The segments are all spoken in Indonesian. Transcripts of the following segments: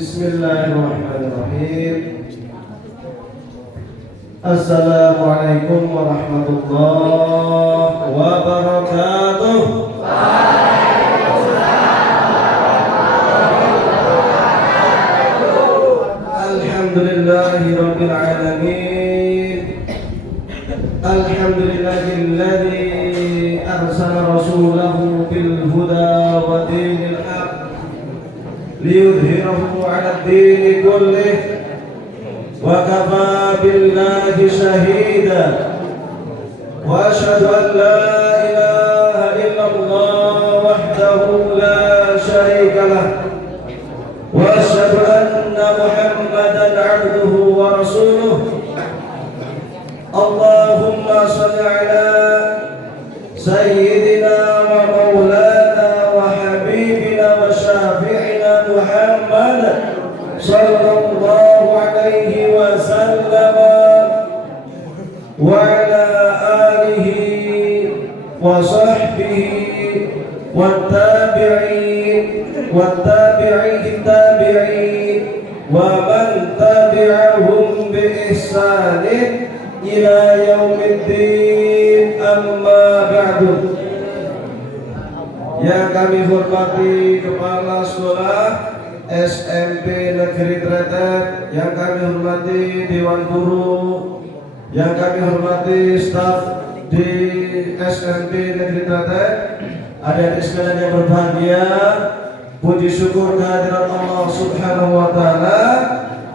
Bismillahirrahmanirrahim. Assalamualaikum warahmatullahi wabarakatuh. Alhamdulillahi rabbil alamin. Alhamdulillahilladzi arsala rasulahu bil huda wa dinil haq liyudhhirahu 'ala ad-din kullih wa kafaa billahi shahida wa asyhadu an la ilaha illallah wahdahu la syarika lah wa asyhadu anna muhammadan 'abduhu wa rasuluh. Allahumma shalli ala sayyidina wa maulana wa habibina wa syafi'ina Muhammad sallallahu alaihi wa sallam wa ala alihi wa sahbihi wa tabi'in wa tabi'in tabi'in wa man tabi'ahum bi ihsanin ila yaumiddin, amma ba'du. Yang kami hormati Kepala Sekolah SMP Negeri Tretet, yang kami hormati Dewan Guru, yang kami hormati staf di SMP Negeri Tretet, adik-adik sekalian yang berbahagia, puji syukur kehadirat Allah Subhanahu wa Ta'ala.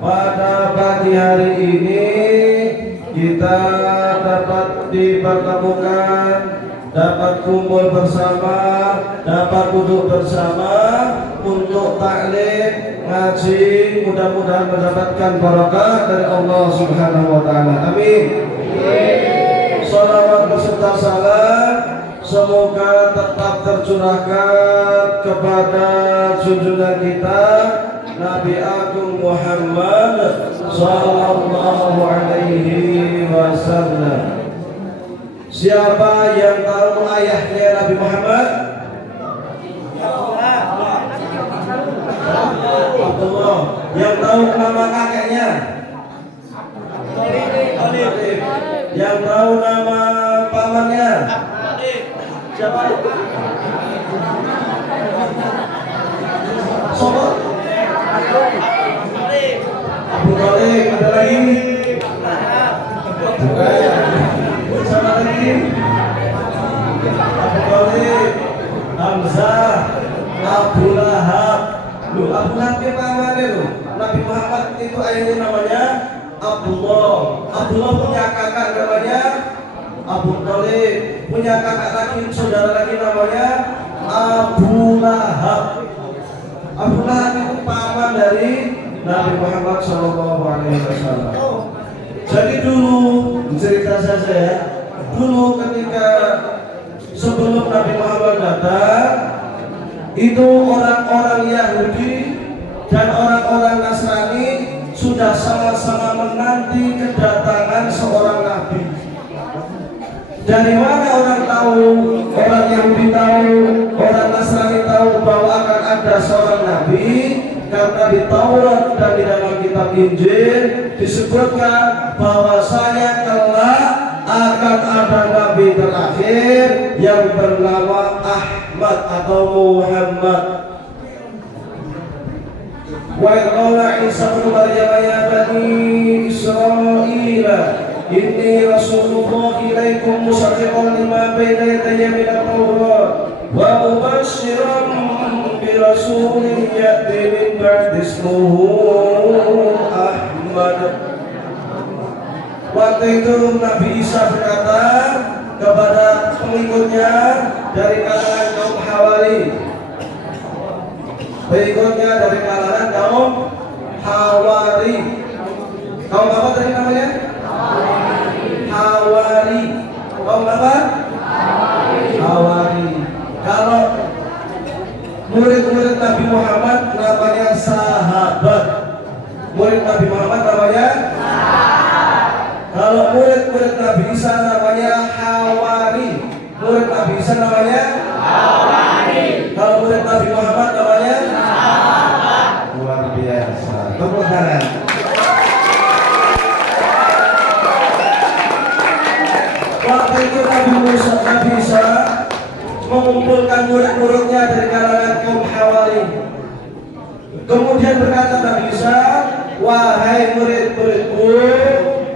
Pada pagi hari ini kita dapat dipertemukan, dapat kumpul bersama, dapat duduk bersama untuk taklim, ngaji, mudah-mudahan mendapatkan barakah dari Allah Subhanahu wa Ta'ala. Amin. Shalawat beserta salam semoga tetap tercurahkan kepada junjungan kita Nabi Agung Muhammad sallallahu alaihi wasallam. Siapa yang tahu ayahnya Nabi Muhammad? Abdullah. Yang tahu nama kakeknya? Yang tahu nama pamannya? Siapa? Sobat? Abu Talib, ada lagi? Sama lagi? Abu Talib, Hamzah, Abu Lahab. Loh, Abu Lahab itu namanya loh. Nabi Muhammad itu ayahnya namanya Abdullah. Abdullah punya kakak namanya Abu Talib, punya kakak lagi, saudara lagi namanya Abu Lahab. Abu Lahab itu paman dari Nabi Muhammad SAW. Jadi dulu, cerita saja ya, dulu ketika sebelum Nabi Muhammad datang, itu orang-orang Yahudi dan orang-orang Nasrani sudah sama-sama menanti kedatangan seorang Nabi. Dari mana orang tahu, orang Yahudi tahu, orang Nasrani tahu bahwa akan ada seorang Nabi? Karena di Taurat dan di dalam kitab Injil disebutkan bahwasanya kelak akan ada Nabi terakhir yang bernama Ahmad atau Muhammad. Wa qala Isa bin Maryam ya bani Israil inni rasulullah ilaikum musaddiqan lima baina yadayya min at-Taurat wa mubasyshiran bi rasulin ya'ti min ba'di ismuhu Ahmad. Waktu itu Nabi Isa berkata kepada pengikutnya dari kalangan kaum Hawari, pengikutnya dari kalangan kaum Hawari. Kaum apa tadi namanya? Hawari. Kaum apa? Hawari. Kalau murid-murid Nabi Muhammad namanya sahabat. Murid Nabi Muhammad namanya sahabat. Kalau murid-murid Nabi Isa namanya Hawari. Murid Nabi Isa namanya Hawari. Kalau murid Nabi Muhammad namanya sahabat. Luar biasa. mengumpulkan murid-muridnya dari kalangan kaum Hawari. Kemudian berkata Nabi Isa, wahai murid-muridku,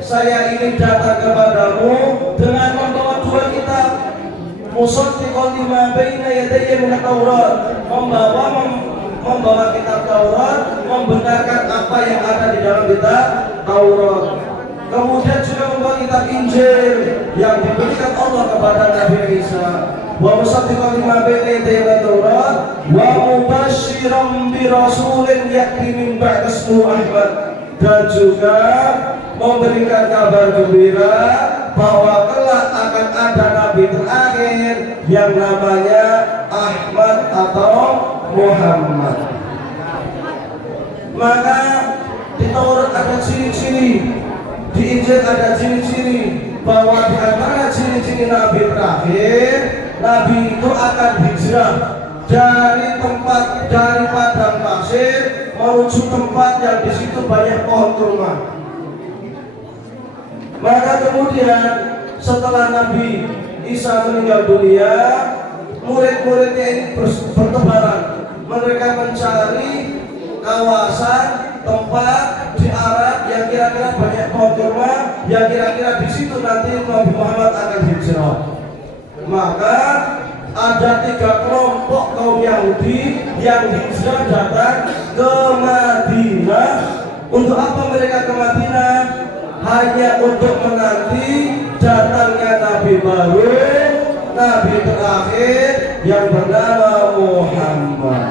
saya ini datang kepadamu dengan membawa dua kitab. Musaddiqan lima baina yadayya min Taurat, membawa kitab Taurat, membenarkan apa yang ada di dalam kitab Taurat. Kemudian juga membawa kitab Injil yang diberikan Allah kepada Nabi Isa. Wa musaddiqan lima baina yadayya min Taurat wa mubasysyiran bi rasulin ya'ti min ba'di ismihi Ahmad, dan juga memberikan kabar gembira bahwa kelak akan ada nabi terakhir yang namanya Ahmad atau Muhammad. Maka di Taurat ada ciri-ciri, di Injil ada ciri-ciri bahwa di antara ciri-ciri nabi terakhir, nabi itu akan hijrah dari padang pasir menuju tempat yang di situ banyak pohon kurma. Maka kemudian setelah Nabi Isa meninggal dunia, murid-muridnya ini bertebaran. Mereka mencari kawasan tempat di Arab yang kira-kira banyak pohon kurma, yang kira-kira di situ nanti Nabi Muhammad akan hijrah. Maka ada 3 kelompok kaum Yahudi yang hijrah datang ke Madinah. Untuk apa mereka ke Madinah? Hanya untuk menanti datangnya Nabi baru, Nabi terakhir yang bernama Muhammad.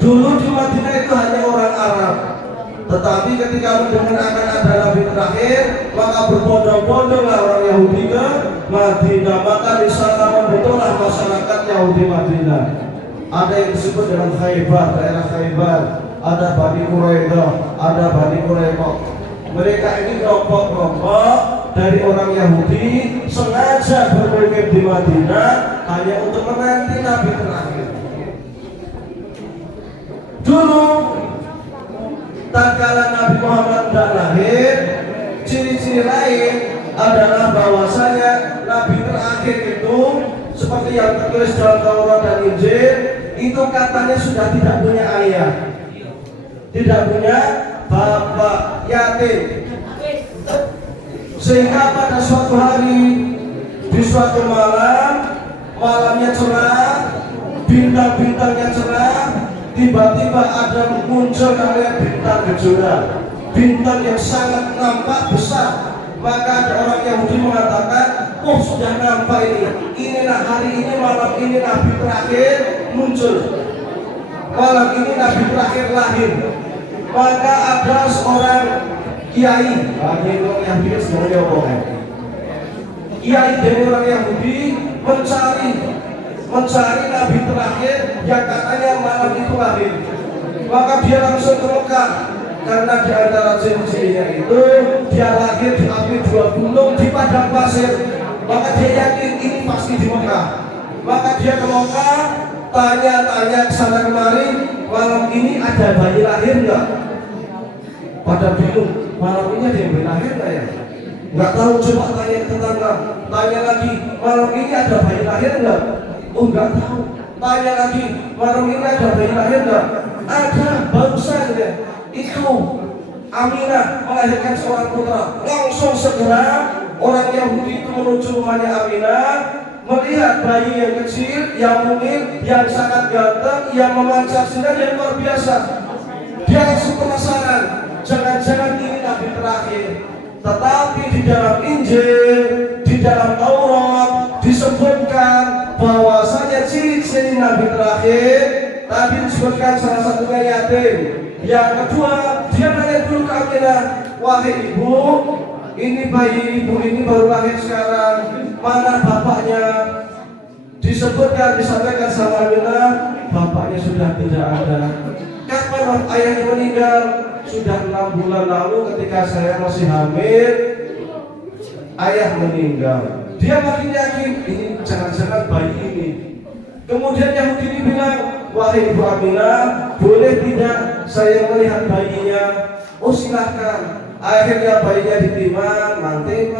Dulu di Madinah itu hanya orang Arab, tetapi ketika mendengar akan ada Nabi terakhir, maka berbondong-bondonglah orang Yahudi ke Madinah. Maka di sana membentuklah masyarakat Yahudi Madinah. Ada yang disebut dengan Khaybar, daerah Khaybar. Ada Bani Quraidah, ada Bani Quraidah. Mereka ini kelompok-kelompok dari orang Yahudi sengaja bermukim di Madinah hanya untuk menanti Nabi terakhir. Dulu tatkala Nabi Muhammad tidak lahir, ciri-ciri lain adalah bahwasanya Nabi terakhir itu seperti yang tertulis dalam Taurat dan Injil, itu katanya sudah tidak punya ayah, tidak punya bapak, yatim. Sehingga pada suatu hari, di suatu malamnya cerah, bintang-bintangnya cerah, tiba-tiba ada muncul namanya bintang kejora, bintang yang sangat nampak besar. Maka ada orang Yahudi mengatakan, oh sudah nampak inilah hari ini, malam ini Nabi terakhir muncul, malam ini Nabi terakhir lahir. Maka ada seorang kiai, kiai dari orang Yahudi mencari Nabi terakhir yang katanya malam itu lahir. Maka dia langsung ke Mekah, karena di antara ciri-cirinya itu dia lahir di api 2 gunung di padang pasir. Maka dia yakin ini pasti di Mekah. Maka dia ke Mekah, tanya-tanya kesana kemari, malam ini ada bayi lahir enggak? Pada bingung, malam ini ada yang bayi lahir enggak ya? Enggak tahu, coba tanya ke tetangga. Tanya lagi, malam ini ada bayi lahir enggak? Oh enggak tahu. Tanya lagi, malam ini ada bayi lahir enggak? Ada, barusan ya. Itu Aminah melahirkan seorang putra. Langsung segera orang Yahudi itu menuju rumahnya Aminah, melihat bayi yang kecil, yang mungil, yang sangat ganteng, yang memancar sinar yang luar biasa. Dia langsung penasaran, jangan-jangan ini Nabi terakhir. Tetapi di dalam Injil, di dalam Taurat disebutkan bahwasanya ciri-ciri Nabi terakhir. Tadi disebutkan salah satunya yatim. Yang kedua, dia nanya dulu ke Aminah, wahai ibu, ini bayi ibu ini baru lahir sekarang, mana bapaknya? Disampaikan sama Aminah, bapaknya sudah tidak ada. Kapan ayahnya meninggal? Sudah 6 bulan lalu ketika saya masih hamil, ayah meninggal. Dia makin yakin, ini jangan-jangan bayi ini. Kemudian Yahudi ini bilang, wahai ibu Aminah, boleh tidak saya melihat bayinya? Oh silahkan. Akhirnya bayinya ditimang, manting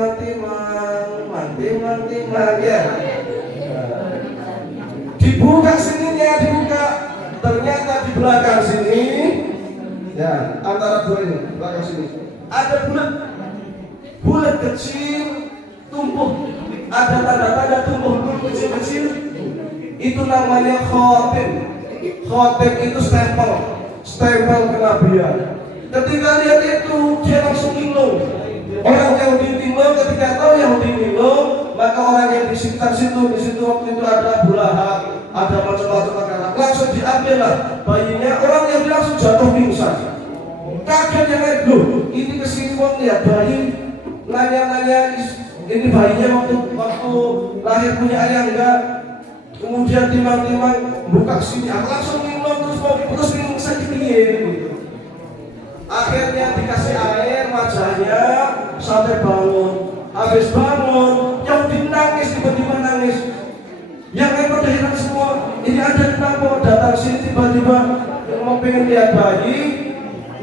ya. Dibuka sininya, dibuka. Ternyata di belakang sini, ya antara dua ini, belakang sini ada bulat kecil tumbuh, ada tanda-tanda tumbuh kecil-kecil. Itu namanya khotim. Khotim itu stempel kenabian. Ketika lihat itu dia langsung linglung. Orang Yahudi linglung, ketika tahu Yahudi linglung, maka orang yang di sekitar situ waktu itu ada Abu Lahab, ada macam-macam perkara. Langsung diambillah bayinya, orang yang langsung jatuh pingsan. Kaget yang lain, loh ini kesini wong lihat bayi, nanya-nanya ini bayinya waktu lahir punya ayah enggak? Kemudian timang-timang buka sini, langsung minum terus minum sakit gitu. Akhirnya dikasih air wajahnya sampai bangun. Habis bangun, Yahudi nangis, tiba-tiba nangis. Yang lain pada heran semua. Ini ada kenapa datang sini tiba-tiba mau pengen lihat bayi,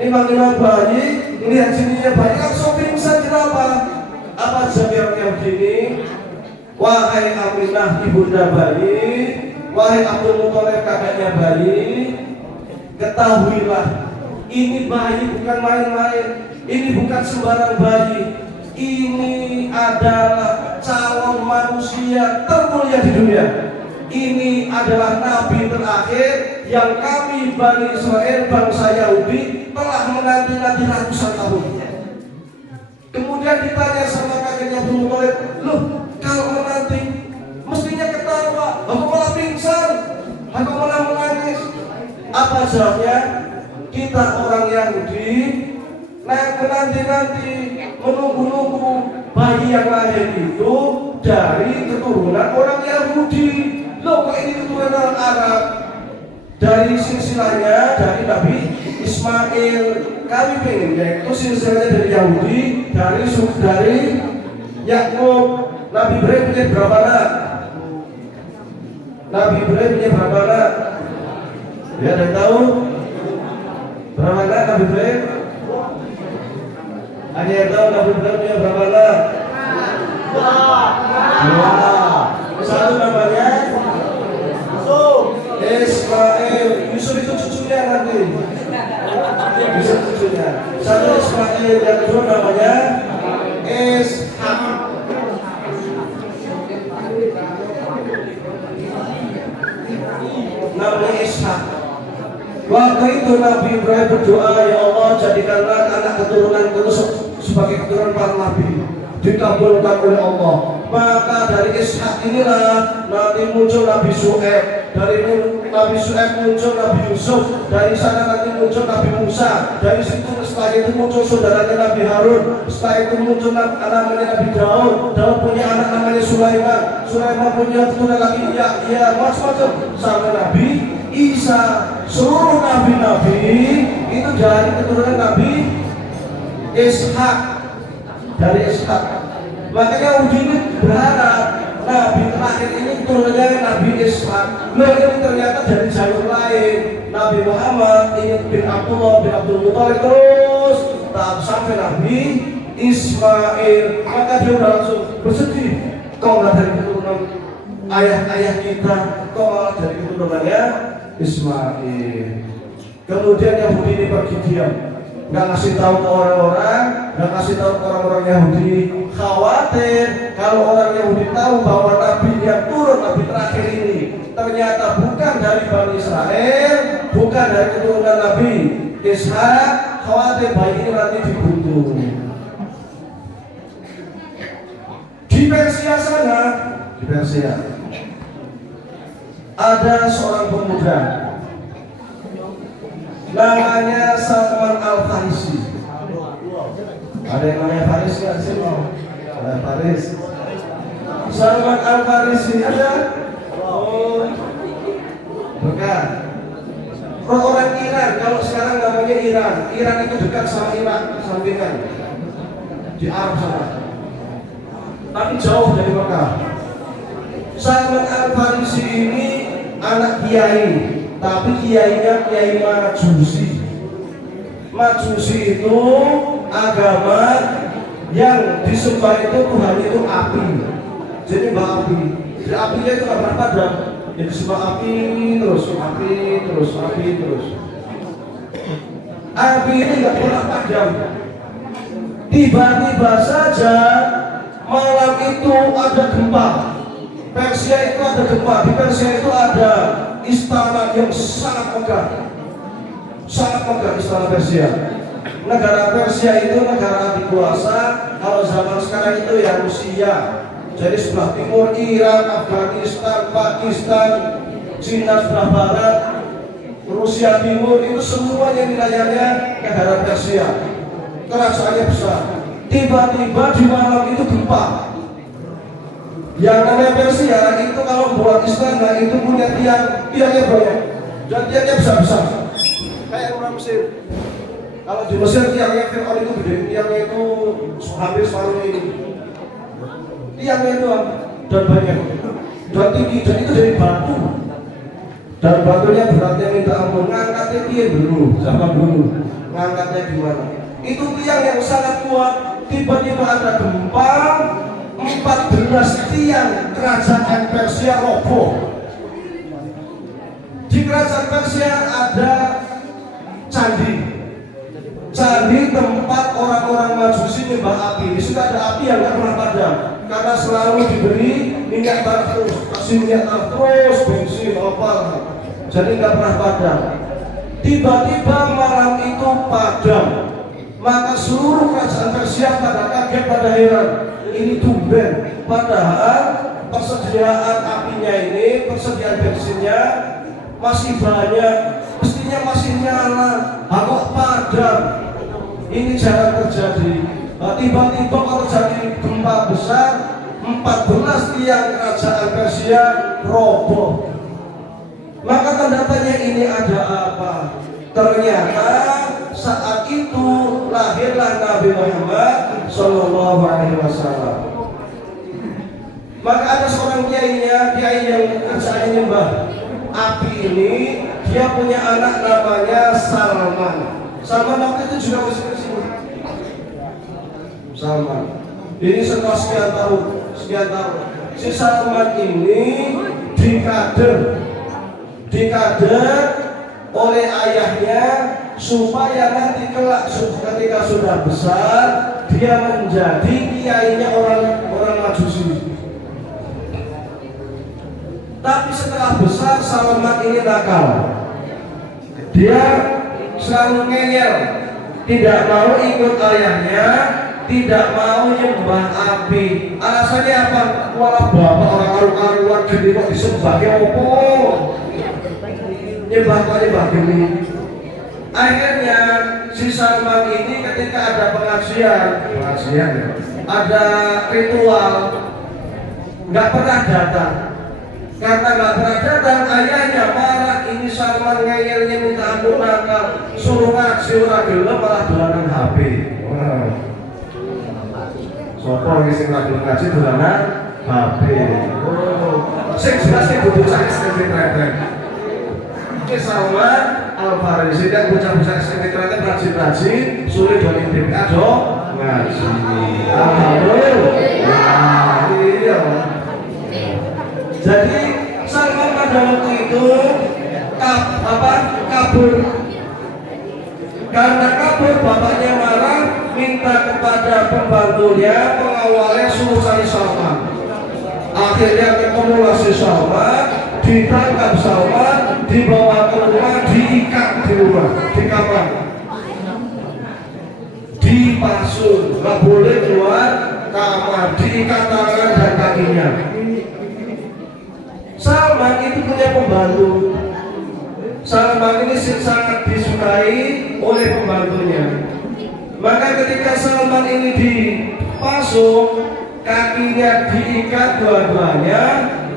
ini manggil bayi, lihat sininya bayi langsung pingsan. Kenapa? Apa jawab Yahudi ini? Wahai Aminah ibunda bayi, wahai Abdul Muthalib kakaknya bayi, ketahuilah ini bayi bukan main-main, ini bukan sembarang bayi, ini adalah calon manusia termulia di dunia. Ini adalah nabi terakhir yang kami Bani Israel bangsa Yahudi telah menanti-nanti ratusan tahun. Kemudian ditanya sama kakeknya Abdul Muthalib, loh kalau menanti mestinya ketawa, aku malah pingsan, aku malah menangis. Apa jawabnya? Kita orang Yahudi menanti-nanti, menunggu-nunggu bayi yang lahir itu dari keturunan orang Yahudi. Loh kok ini keturunan orang Arab? Dari silsilahnya dari Nabi Ismail. Kami pengen yaitu silsilahnya dari Yahudi, dari Yakub. Nabi Ibrahim punya berapa anak? Nabi Ibrahim punya berapa anak? Ya, ada yang tahu? Berapa anak Nabi Ibrahim? Ada yang tahu Nabi Ibrahim punya berapa anak? Dua. Satu namanya Ismail. Yusuf itu cucunya nanti. Yusuf cucunya. Satu Ismail, yang kedua namanya Ishak. Namanya Ishak. Waktu itu Nabi Ibrahim berdoa, ya Allah jadikanlah anak keturunanku sebagai keturunan para nabi. Dikabulkan oleh Allah. Maka dari Ishak inilah nanti muncul Nabi Syuaib. Dari Nabi Syuaib muncul Nabi Yusuf. Dari sana nanti muncul Nabi Musa. Dari situ setelah itu muncul saudaranya Nabi Harun. Setelah itu muncul namanya Nabi Daud. Daud punya anak namanya Sulaiman. Sulaiman punya keturunan lagi ya macam-macam sampai Nabi Isa. Seluruh nabi-nabi itu dari keturunan Nabi Ishak. Dari Ishak. Makanya Yahudi ini berharap Nabi terakhir ini turunnya Nabi Ishak. Loh ini ternyata dari jalur lain. Nabi Muhammad ingin bin Abdullah bin Abdul Muthalib terus sampai Nabi Ismail. Maka dia udah langsung bersedih. Kau nggak dari keturunan ayah-ayah kita, kau malah dari keturunannya Ismail. Kemudian Yahudi ini pergi diam, nggak ngasih tahu ke orang-orang, nggak ngasih tahu ke orang-orang Yahudi. Khawatir kalau orang Yahudi tahu bahwa Nabi yang turun, Nabi terakhir ini ternyata bukan dari Bani Israel, bukan dari keturunan Nabi Ishak. Khawatir bayi ini nanti dibunuh. Di Persia sana, di Persia ada seorang pemuda namanya Salman Al-Farisi. Ada yang namanya Faris nggak sih? Ada Faris. Salman Al-Farisi ada? Oh, bukan. Orang Iran, kalau sekarang namanya Iran. Iran itu dekat sama Irak, sampingan di Arab sana. Tapi jauh dari Mekah. Salman Al-Farisi ini anak kiai, tapi kiainya kiai Majusi. Majusi itu agama yang disembah itu Tuhan itu api. Jadi mbak api. Jadi apinya itu nggak pernah padam. Jadi semua api terus. Api ini nggak pernah padam. Tiba-tiba saja malam itu ada gempa. Persia itu ada gempa. Di Persia itu ada istana yang sangat megah istana Persia. Negara Persia itu negara adikuasa. Kalau zaman sekarang itu ya Rusia. Jadi sebelah timur Iran, Afghanistan, Pakistan, Cina sebelah barat, Rusia timur, itu semuanya wilayahnya negara Persia. Kerajaannya besar. Tiba-tiba di malam itu gempa. Yang namanya Persia itu kalau buat istana itu punya tiangnya banyak. Dan tiangnya besar-besar. Kayak orang Mesir. Kalau di Mesir tiangnya Fir'aun itu gede, tiangnya itu hampir separuh ini. Tiangnya itu dan banyak, dan tinggi, dan itu dari batu. Dan batunya beratnya minta ampun. Ngangkatnya dia dulu, zaman dulu. Ngangkatnya gimana? Itu tiang yang sangat kuat. Tiba-tiba ada gempa, 14 tiang kerajaan Persia roboh. Di kerajaan Persia ada candi tempat orang-orang Majusi nyembah api. Di situ ada api yang tidak pernah padam karena selalu diberi minyak tanah terus, kasih minyak tanah terus, bensin apa, jadi nggak pernah padam. Tiba-tiba malam itu padam, maka seluruh kerajaan Persia pada kaget, pada heran. Ini tumben, padahal persediaan apinya ini, persediaan bensinnya masih banyak, mestinya masih nyala, kok padam. Ini jarang terjadi. Tiba-tiba terjadi gempa besar, 14 tiang kerajaan Persia roboh. Maka tanda tanya, ini ada apa? Ternyata saat itu lahirlah Nabi Muhammad Sallallahu Alaihi Wasallam. Maka ada seorang kiai yang kerjanya nyembah api ini, dia punya anak namanya Salman. Salman waktu itu juga masih kecil. Salman ini setelah sekian tahun, si Salman ini dikader oleh ayahnya supaya nanti kelak ketika sudah besar dia menjadi kiainya orang Majusi. Tapi setelah besar Salman ini nakal. Dia selalu ngeyel, tidak mau ikut ayahnya, tidak mau nyembah api. Alasannya apa? Walah bapak orang karu-karuan gede kok disembah ke opo? Nyembah gini. Akhirnya si Salman ini ketika ada pengajian ya, ada ritual, nggak pernah datang. Karena nggak pernah datang, ayahnya marah. Ini Salman ngeyelnya minta ampun, nakal, suruh ngaji ora gelem, malah dolanan HP. Sopo ngisi ngaji dolanan HP. Sing jelas sing kudu cak SMP treten. Iki Salman Al-Farisi kan bocah-bocah SMP treten rajin-rajin, sulit do NDPK do ngaji. Alhamdulillah. Iya. Jadi Salman pada waktu itu kabur. Karena kabur, bapaknya marah, minta kepada pembantunya, pengawalnya suruh cari Salman. Akhirnya ketemulah si Salman, ditangkap Salman, dibawa ke rumah, diikat di rumah, di kamar, dipasung, nggak boleh keluar kamar, diikat tangan dan kakinya. Salman itu punya pembantu. Salman ini sangat disukai oleh pembantunya. Maka ketika Salman ini dipasung, kakinya diikat dua-duanya,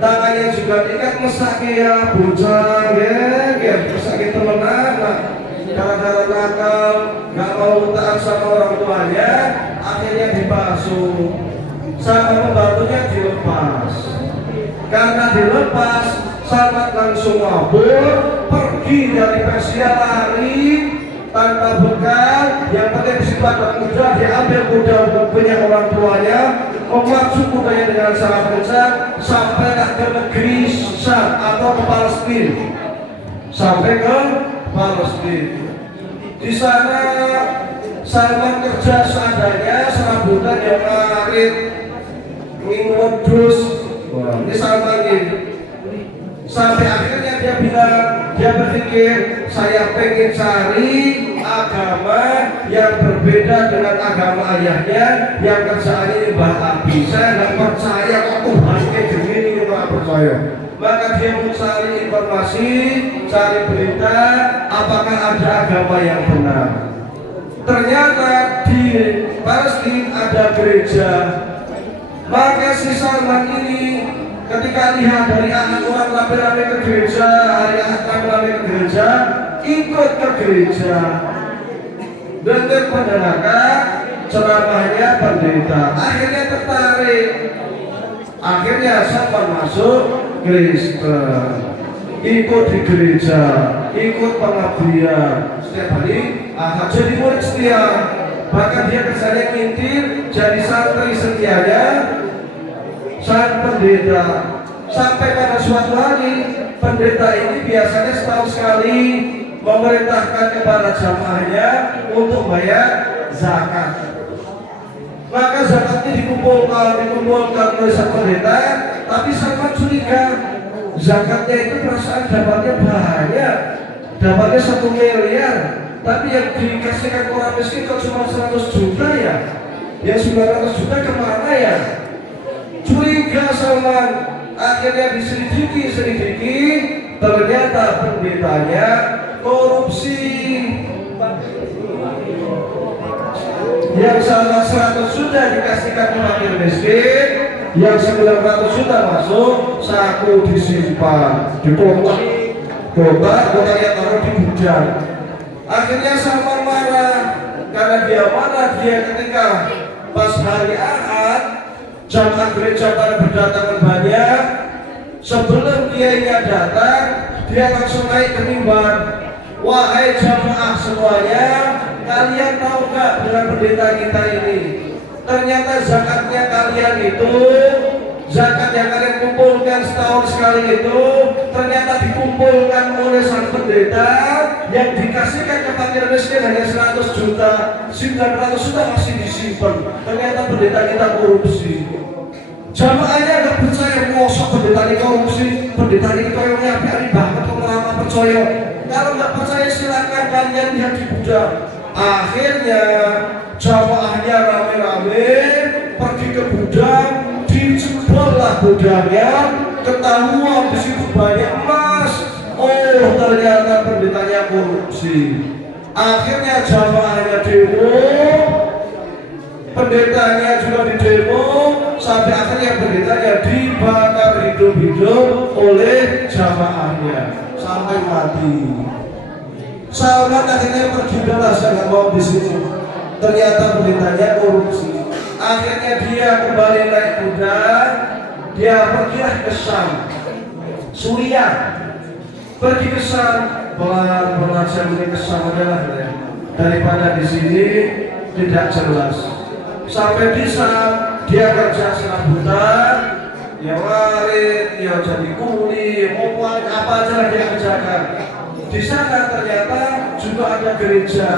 tangannya juga diikat, mesake ya bocah, mesake temenan, gara-gara nakal, nggak mau taat sama orang tuanya, akhirnya dipasung. Sama pembantunya dilepas. Karena dilepas, Salman langsung kabur, pergi dari Persia, lari tanpa bekal. Yang penting di situ ada kuda, diambil kuda punya orang tuanya, memacu kudanya dengan sangat kencang sampai ke negeri Syam atau ke Palestina, sampai ke Palestina. Di sana Salman kerja seadanya, serabutan yang ngarit, minum wedus. Ini Salman ini. Sampai akhirnya dia bilang, dia berpikir, saya pengen cari agama yang berbeda dengan agama ayahnya yang kerjaannya ini Mbah Abi. Saya nggak percaya kok Tuhan kayak gini, ini nggak percaya. Maka dia mencari informasi, cari berita, apakah ada agama yang benar. Ternyata di Palestina ada gereja. Maka si Salman ini ketika lihat dari anak orang rame-rame ke gereja, hari Ahad rame-rame ke gereja, ikut ke gereja. Dengar pendengarkan ceramahnya pendeta. Akhirnya tertarik. Akhirnya Salman masuk Kristen, ikut di gereja, ikut pengabdian. Setiap hari Ahad jadi murid setia. Bahkan dia kerjanya ngintir, jadi santri setianya sang pendeta. Sampai pada suatu hari pendeta ini biasanya setahun sekali memerintahkan kepada jamaahnya untuk bayar zakat. Maka zakatnya dikumpulkan oleh sang pendeta, tapi Salman curiga zakatnya itu perasaan dapatnya banyak, dapatnya 1 miliar, tapi yang dikasihkan orang miskin kok cuma 100 juta ya, yang 900 juta kemana ya? Curiga Salman. Akhirnya diselidiki, ternyata pendetanya korupsi. Yang sama 100 juta dikasihkan ke fakir miskin, yang 900 juta masuk saku disimpan di kotak yang taruh di gudang. Akhirnya Salman marah, karena dia marah ketika pas hari Ahad jamaah gereja pada berdatangan banyak. Sebelum kiainya datang, dia langsung naik ke mimbar. Wahai jamaah semuanya, kalian tahu gak dengan pendeta kita ini? Ternyata zakatnya kalian itu, zakat yang kalian kumpulkan setahun sekali itu, ternyata dikumpulkan oleh sang pendeta yang dikasihkan ke fakir miskin hanya 100 juta, 900 juta masih disimpan. Ternyata pendeta kita korupsi. Jamaahnya nggak percaya, mosok pendeta ini korupsi, pendeta ini koyongnya biarin banget, orang percaya. Kalau nggak percaya silakan kalian lihat di gudang. Akhirnya jamaahnya rame-rame pergi ke gudang, dijebollah gudangnya, ketahuan di situ banyak emas. Oh, ternyata pendetanya korupsi. Akhirnya jamaahnya demo, pendetanya juga didemo, sampai akhirnya pendetanya dibakar hidup-hidup oleh jamaahnya sampai mati. Salman akhirnya pergi, lah saya nggak mau di sini. Ternyata pendetanya korupsi. Akhirnya dia kembali naik kuda, dia pergilah ke Syam, Suriah. Pergi ke Syam, pelan-pelan saya ke Syam adalah daripada di sini tidak jelas. Sampai di Syam dia kerja serabutan, ya warit, ya jadi kuli, mau apa aja dia kerjakan. Di sana ternyata juga ada gereja.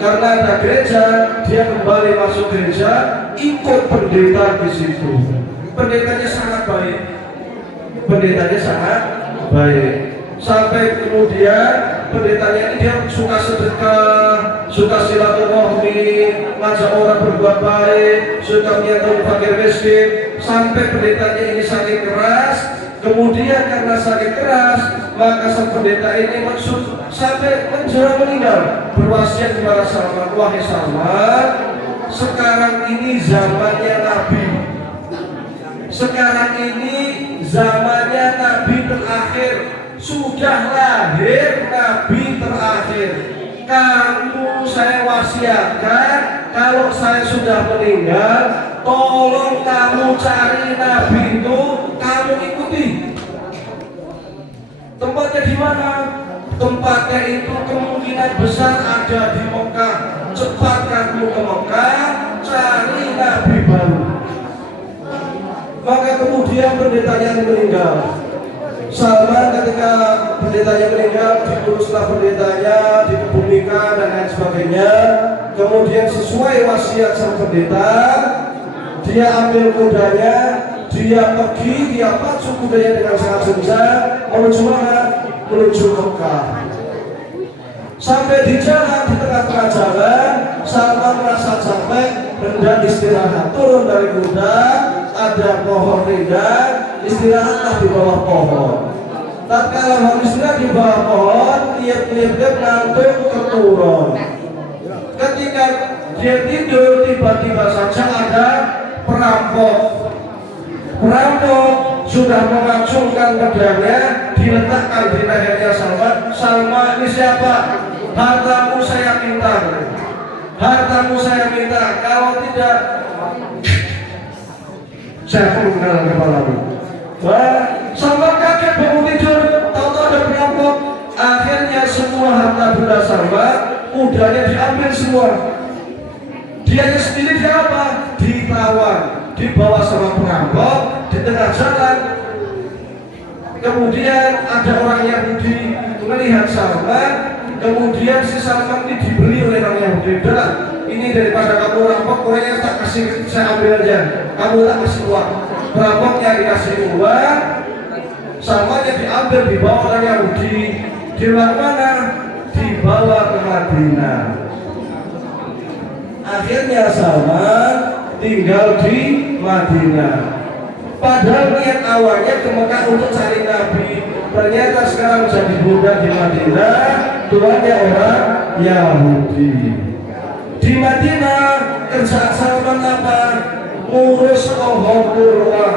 Karena ada gereja, dia kembali masuk gereja, ikut pendeta di situ. Pendetanya sangat baik. Pendetanya sangat baik. Sampai kemudian pendetanya ini dia suka sedekah, suka silaturahmi, ngajak orang berbuat baik, suka menyantuni fakir miskin. Sampai pendetanya ini sakit keras. Kemudian karena sakit keras, maka sang pendeta ini maksud sampai menjelang meninggal berwasiat kepada Salman, wahai Salman, sekarang ini zamannya Nabi. Sekarang ini zamannya Nabi terakhir. Sudah lahir Nabi terakhir. Kamu saya wasiatkan, kalau saya sudah meninggal, tolong kamu cari Nabi itu, kamu ikuti. Tempatnya di mana? Tempatnya itu kemungkinan besar ada di Mekah. Cepat kamu ke Mekah, cari Nabi baru. Maka kemudian pendeta pendetanya meninggal. Salman ketika pendetanya meninggal, diuruslah pendetanya, dikebumikan dan lain sebagainya. Kemudian sesuai wasiat sang pendeta, dia ambil kudanya, dia pergi, dia pacu kudanya dengan sangat gencar menuju mana? Menuju Mekah. Sampai di jalan, di tengah-tengah jalan, Salman merasa capek, hendak istirahat. Turun dari kuda, ada pohon rindang, istirahatlah di bawah pohon. Tatkala habis istirahat di bawah pohon, tiap-tiap ngantuk keturun. Ketika dia tidur, tiba-tiba saja ada perampok. Perampok sudah mengacungkan pedangnya, diletakkan di lehernya Salman. Salman, ini siapa? Hartamu saya minta. Hartamu saya minta. Kalau tidak, saya penggal kepalamu. Salman kaget bangun tidur, tahu-tahu ada perampok. Akhirnya semua harta benda Salman, kudanya diambil semua. Dia sendiri apa? Ditawan, dibawa sama perampok di tengah jalan. Kemudian ada orang Yahudi melihat Salman, kemudian si Salman ini dibeli oleh orang Yahudi. Udah, ini daripada kamu rampok, orangnya tak kasih, saya ambil aja. Kamu tak kasih uang. Perampoknya dikasih uang, Salmannya diambil, dibawa orang Yahudi. Di mana? Dibawa ke Madinah. Akhirnya Salman tinggal di Madinah. Padahal niat awalnya ke Mekah untuk cari Nabi. Ternyata sekarang jadi budak di Madinah, tuannya orang Yahudi. Di Madinah kerjaan Salman apa? Ngurus pohon kurma.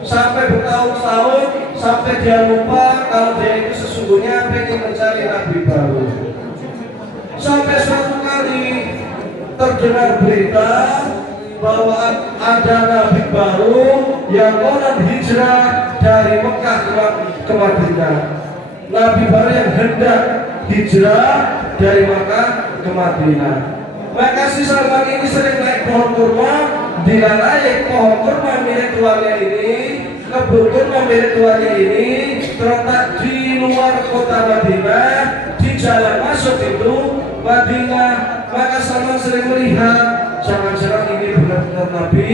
Sampai bertahun-tahun, sampai dia lupa kalau dia itu sesungguhnya ingin mencari Nabi baru. Sampai suatu kali terdengar berita bahwa ada Nabi baru yang orang hijrah dari Mekah ke Madinah. Nabi baru yang hendak hijrah dari Mekah ke Madinah. Maka si Salman ini sering naik pohon kurma. Dia naik pohon kurma milik tuannya ini, kebun kurma milik tuannya ini terletak di luar kota Madinah, di jalan masuk itu Madinah. Maka Salman sering melihat, jangan-jangan ini benar-benar Nabi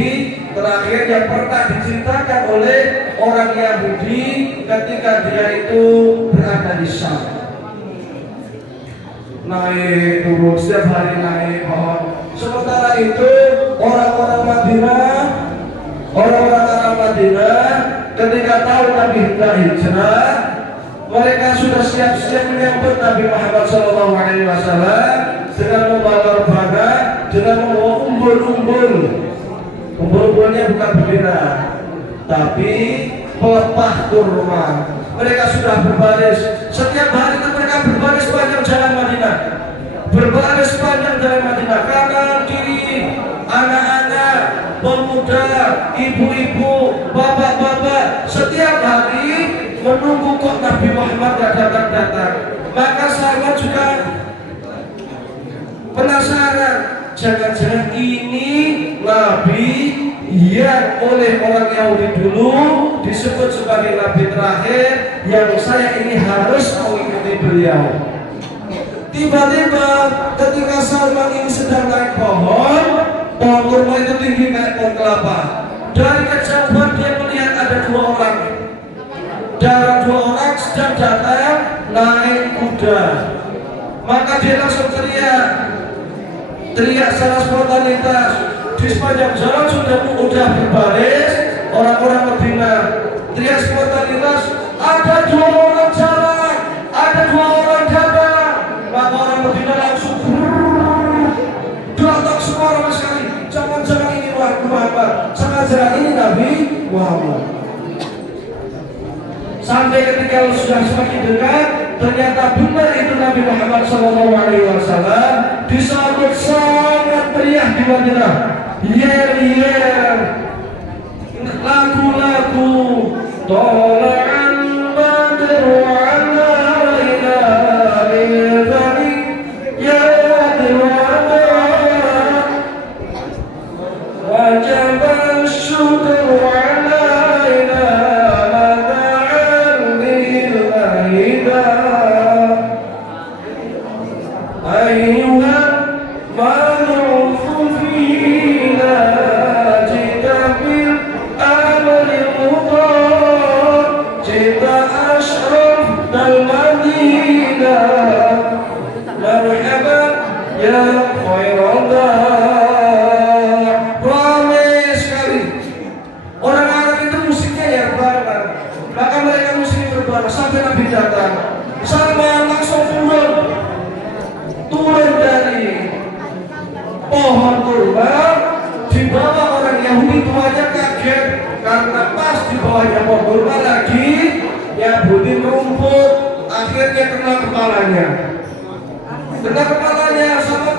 terakhir yang pernah diceritakan oleh orang Yahudi ketika dia itu berada di Syam. Naik turun setiap hari, naik pohon. Sementara itu orang-orang Arab Madinah ketika tahu Nabi hendak hijrah, mereka sudah siap-siap menyambut Nabi Muhammad SAW dengan membawa rebana, dengan membawa umbul-umbul. Umbul-umbulnya bukan bendera, tapi pelepah kurma. Mereka sudah berbaris. Setiap hari itu mereka berbaris sepanjang jalan Madinah. Berbaris sepanjang jalan Madinah, kanan kiri, anak-anak, pemuda, ibu-ibu, bapak-bapak, setiap hari menunggu kok Nabi Muhammad datang. Maka Salman juga penasaran, jangan-jangan ini Nabi yang oleh orang Yahudi dulu disebut sebagai Nabi terakhir yang saya ini harus mengikuti beliau. Tiba-tiba ketika Salman ini sedang naik pohon kurma itu tinggi kayak pohon kelapa. Dari kejauhan dia melihat ada dua orang sedang datang naik kuda. Maka dia langsung teriak secara spontanitas. Di sepanjang jalan sudah berbaris orang-orang Madinah. Teriak spontanitas, ada dua orang jalan, ada dua orang datang. Maka orang Madinah langsung datang semua orang sekali. Jangan-jangan ini Muhammad, jangan-jangan ini Nabi Muhammad. Sampai ketika sudah semakin dekat, ternyata benar itu Nabi Muhammad SAW. Disambut sangat meriah di Madinah. Yer-yer, lagu-lagu, tola'an badru alaina ilbani, ya dirwada, wajabah syukur alaina ayyuhal manufu fina jita bil amri mutar jita ashraf dal madinah marhaban ya khairullah. Ramai sekali orang Arab itu musiknya ya bareng, maka mereka musiknya berbareng sampai Nabi datang. Salman langsung turun dari pohon kurma, dibawa orang Yahudi tuanya kaget karena pas di bawahnya pohon kurma lagi Yahudi rumput, akhirnya kena kepalanya sama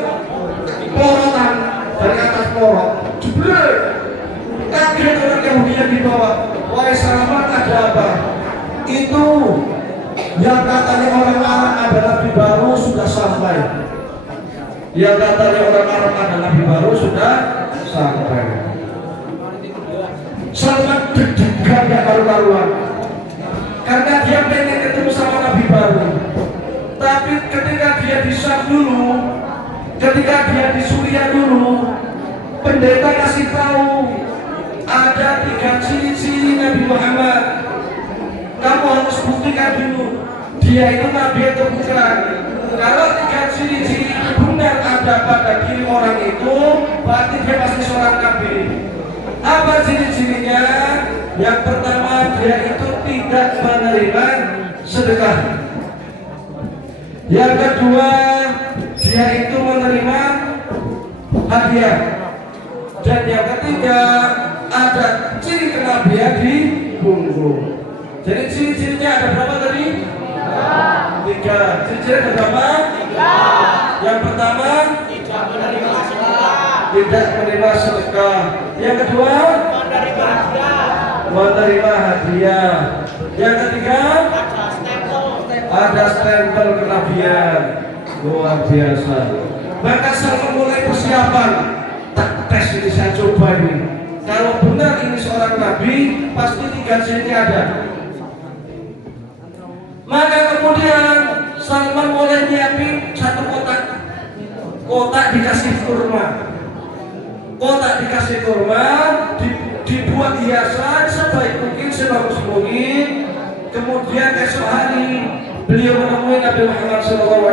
porotan dari atas porot, jebret, kaget orang Yahudi yang dibawa. Wahai Salman, ada apa? Itu yang katanya orang Arab ada nabi baru sudah sampai. Yang katanya orang Arab ada nabi baru sudah sampai. Salman deg-degan gak karu-karuan karena dia pengen ketemu sama nabi baru. Tapi ketika dia di Syam dulu, ketika dia di Suriah dulu, pendeta kasih tahu ada 3 ciri-ciri Nabi Muhammad. Kamu harus buktikan dulu dia itu nabi atau bukan. Kalau 3 ciri-ciri benar ada pada diri orang itu, berarti dia pasti seorang nabi. Apa ciri-cirinya? Yang pertama, dia itu tidak menerima sedekah. Yang kedua, dia itu menerima hadiah. Dan yang ketiga, ada ciri kenabian di punggung. Jadi ciri-cirinya ada berapa tadi? 3. Ciri-ciri ada berapa? 3. Yang pertama, tidak menerima sedekah. Yang kedua, menerima hadiah. Yang ketiga, ada stempel kenabian. Luar biasa. Maka saya mulai persiapan. Tak tes ini, saya coba ini. Kalau benar ini seorang nabi, pasti 3 ciri ada. Maka kemudian Salman mulai nyiapin 1 kotak. Kotak dikasih kurma. Kotak dikasih kurma, dibuat hiasan sebaik mungkin, sebagus mungkin. Kemudian esok hari beliau menemui Nabi Muhammad SAW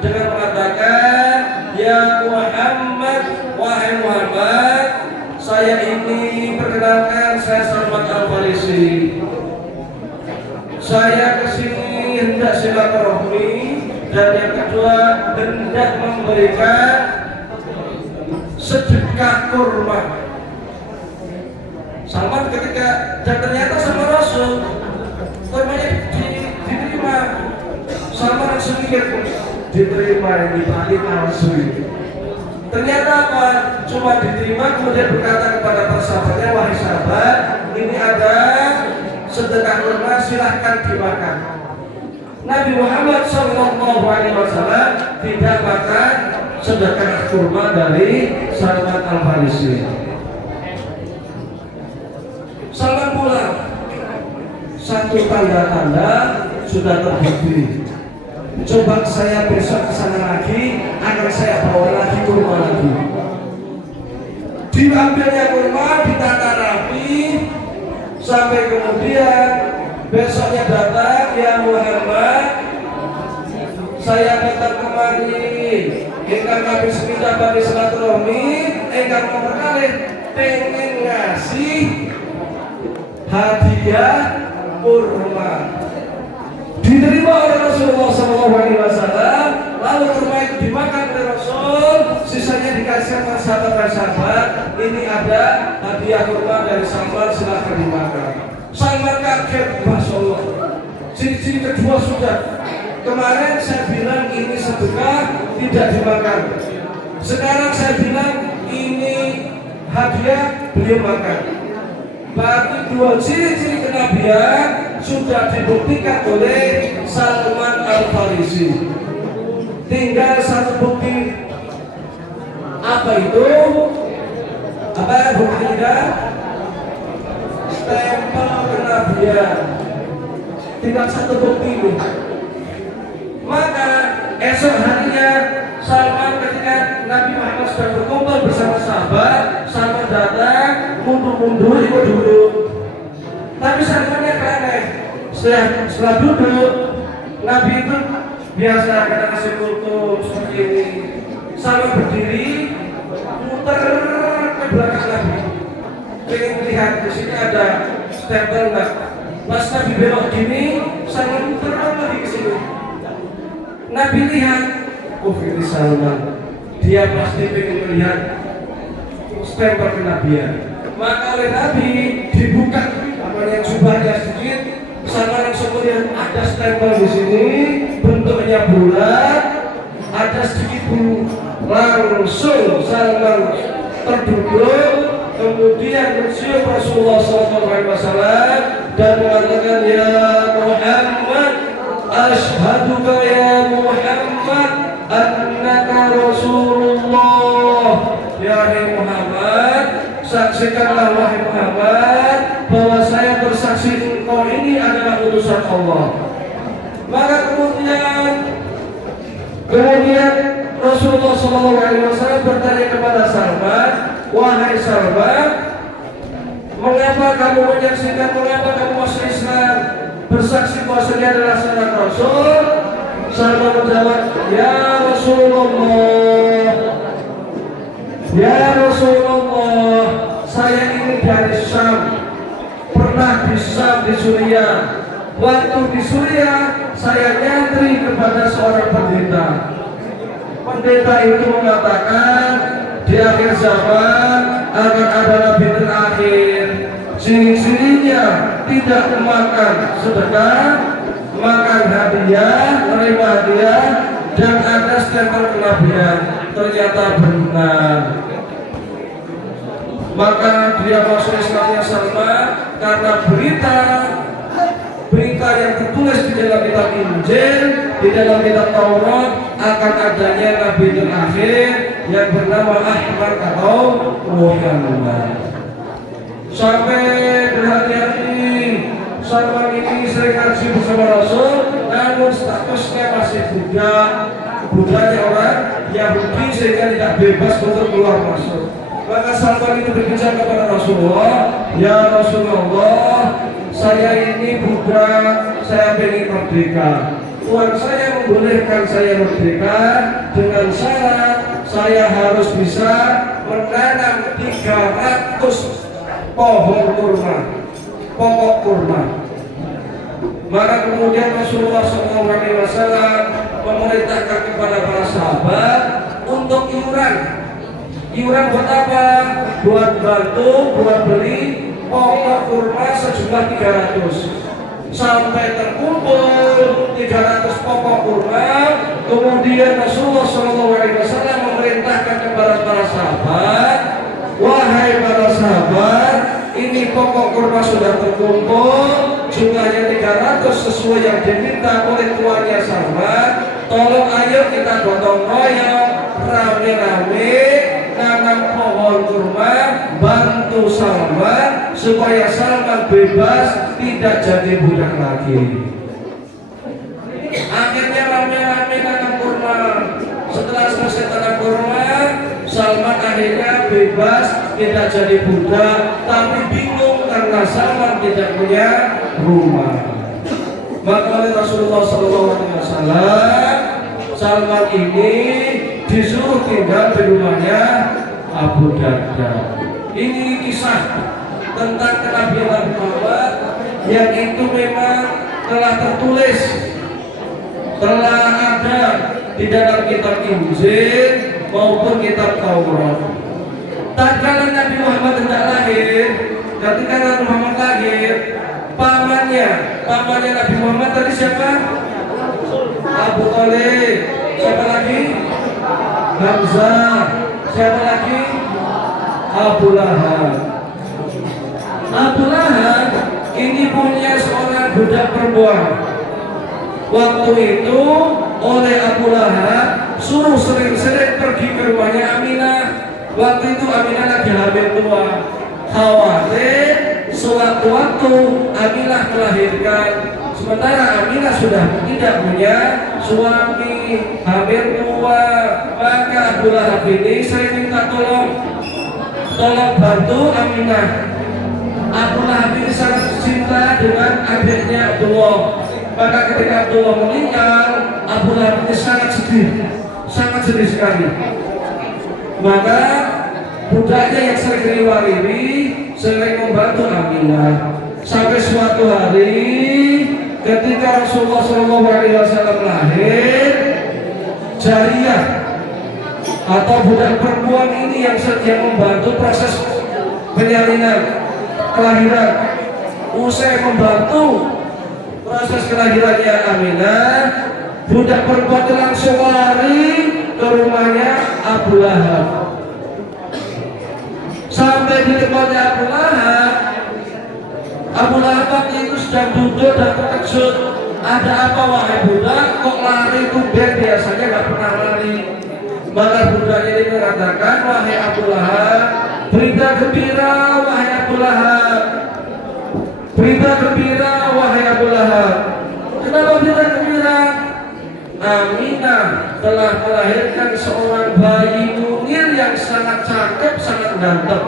dengan mengatakan, ya Muhammad, wahai Muhammad, saya ini perkenalkan, saya Salman Al-Farisi. Saya kesini hendak silaturahmi, dan yang kedua hendak memberikan sedekah kurma. Salman ketika dan ternyata sama Rasul kurmanya diterima. Salman langsung mikir, diterima ini paling langsung. Ternyata apa? Cuma diterima, kemudian berkata kepada para sahabatnya, wahai sahabat, ini ada sedekah kurma, silahkan dimakan. Nabi Muhammad SAW tidak makan sedekah kurma dari Salman Al-Farisi. Salman pulang, satu tanda-tanda sudah terbukti. Coba saya besok kesana lagi, akan saya bawa lagi kurma lagi. Diambilnya kurma, ditata rapi, sampai kemudian besoknya datang, ya Muhammad, saya datang kemari, ingkang kami sepindah bagi silaturahmi, ingkang memperkalih pengen ngasih hadiah kurma. Diterima oleh Rasulullah SAW, lalu kurma itu dimakan oleh Rasul, sisanya dikasih kepada sahabat-sahabat. Ini ada hadiah kurma dari Salman, silahkan dimakan. Salman kaget, Masya Allah. Ciri-ciri kedua sudah. Kemarin saya bilang ini sedekah, tidak dimakan. Sekarang saya bilang ini hadiah, beliau makan. Berarti 2 ciri-ciri kenabian sudah dibuktikan oleh Salman Al-Farisi. Tinggal 1 bukti. Apa itu? Apa buktinya? Stempel kenabian. Tinggal 1 bukti ini. Maka esok harinya sudah berkumpul bersama sahabat, sahabat datang, mundur-mundur ikut duduk. Tapi Salmannya aneh. Setelah duduk, Nabi itu biasa kadang kasih kultum seperti ini. Salman berdiri, muter ke belakang Nabi. Pengen melihat di sini ada stempel enggak? Pas Nabi belok gini, Salman muter lagi ke sini. Nabi lihat, oh ini Salman, dia pasti pengen melihat stempel kenabian. Maka oleh Nabi dibuka namanya jubahnya sedikit, Salman langsung melihat ada stempel di sini, bentuknya bulat, ada sedikit bulu. Langsung Salman terduduk, kemudian mencium Rasulullah SAW dan mengatakan, ya Muhammad, asyhaduka ya Muhammad annaka Rasulullah. Ya Muhammad, saksikanlah wahai Muhammad bahwa saya bersaksi engkau ini adalah utusan Allah. Maka kemudian Rasulullah SAW bertanya kepada Salman, wahai Salman, mengapa kamu menyaksikan, mengapa kamu masuk Islam, bersaksi bahwa dia adalah seorang Rasul? Salman menjawab, ya Rasulullah, ya Rasulullah, saya ini dari Syam, pernah di Syam di Suriah. Waktu di Suriah saya nyantri kepada seorang pendeta. Pendeta itu mengatakan di akhir zaman akan ada nabi terakhir. Ciri-cirinya tidak memakan sedekah, makan hadiah, menerima hadiah, dan ada stempel kenabian. Ternyata benar. Maka dia masuk Islamnya Salman karena berita yang tertulis di dalam kitab Injil, di dalam kitab Taurat akan adanya nabi terakhir yang bernama Ahmad atau Muhammad. Sampai berhati-hati, Salman ini sering ngaji bersama Rasul, namun statusnya masih budaknya orang Yahudi sehingga tidak bebas untuk keluar masuk. Maka Salman itu berbicara kepada Rasulullah, ya Rasulullah, saya ini budak, saya ingin merdeka. Tuhan saya membolehkan saya merdeka dengan syarat saya harus bisa menanam 300 pohon kurma, pokok kurma. Maka kemudian Rasulullah SAW memerintahkan kepada para sahabat untuk iuran. Iuran buat apa? Buat bantu, buat beli pokok kurma sejumlah 300. Sampai terkumpul 300 pokok kurma. Kemudian Rasulullah SAW memerintahkan kepada para sahabat, wahai para sahabat, ini pokok kurma sudah terkumpul, jumlahnya 300 sesuai yang diminta oleh tuannya Salman. Tolong ayo kita gotong royong, rame-rame nanam pohon kurma, bantu Salman supaya Salman bebas, tidak jadi budak lagi. Akhirnya rame-rame nanam kurma. Setelah selesai tanam kurma, Salman akhirnya bebas, tidak jadi budak, tapi bingung karena Salman tidak punya rumah. Maka oleh Rasulullah SAW, Salman ini disuruh tinggal di rumahnya Abu Darda. Ini kisah tentang kenabian Nabi Muhammad yang itu memang telah tertulis, telah ada di dalam kitab Injil maupun kitab Taurat. Tatkala Nabi Muhammad hendak lahir, ketika Nabi Muhammad lahir, pamannya Nabi Muhammad tadi siapa? Abu Thalib. Siapa lagi? Hamzah. Siapa lagi? Abu Lahab. Abu Lahab ini punya seorang budak perempuan. Waktu itu oleh Abu Lahab suruh sering-sering pergi ke rumahnya Aminah. Waktu itu Aminah lagi hamil tua, khawatir sewaktu-waktu Aminah melahirkan, sementara Aminah sudah tidak punya suami hampir tua, maka Abu Lahab ini sering minta tolong bantu Aminah. Abu Lahab ini sangat cinta dengan adiknya Abdullah. Maka ketika Abdullah meninggal, Abu Lahab ini sangat sedih sekali. Maka budaknya yang sering riwariwi sering membantu Aminah. Sampai suatu hari ketika Rasulullah SAW lahir, Jariyah atau budak perempuan ini yang membantu proses penyalinan kelahiran. Usai membantu proses kelahirannya Aminah, budak perempuan itu langsung lari ke rumahnya Abu Lahab. Sampai di tempatnya Abu Lahab waktu itu sedang duduk dan terkejut. Ada apa wahai budak? Kok lari tumben? Biasanya nggak pernah lari. Maka budak ini mengatakan, wahai Abu Lahab, berita gembira wahai Abu Lahab. Berita gembira wahai Abu Lahab. Kenapa berita gembira? Aminah telah melahirkan seorang bayi mungil yang sangat cakep, sangat ganteng.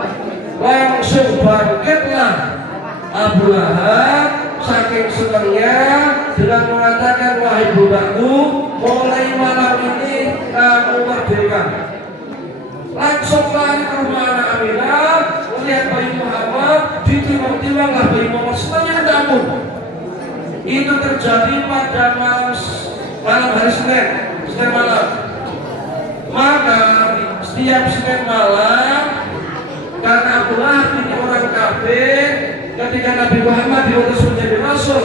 Langsung bangkitlah Abu Lahab saking senangnya dengan mengatakan, wahai budakku, mulai malam ini kamu merdeka. Langsung lari ke rumah anak Aminah, melihat bayi Muhammad, ditimbang-timbanglah bayi Muhammad, senangnya tidak ampun. Itu terjadi pada malam hari Senin malam. Maka setiap Senin malam, karena Abu Lahab ini orang kafir, ketika Nabi Muhammad diutus menjadi Rasul,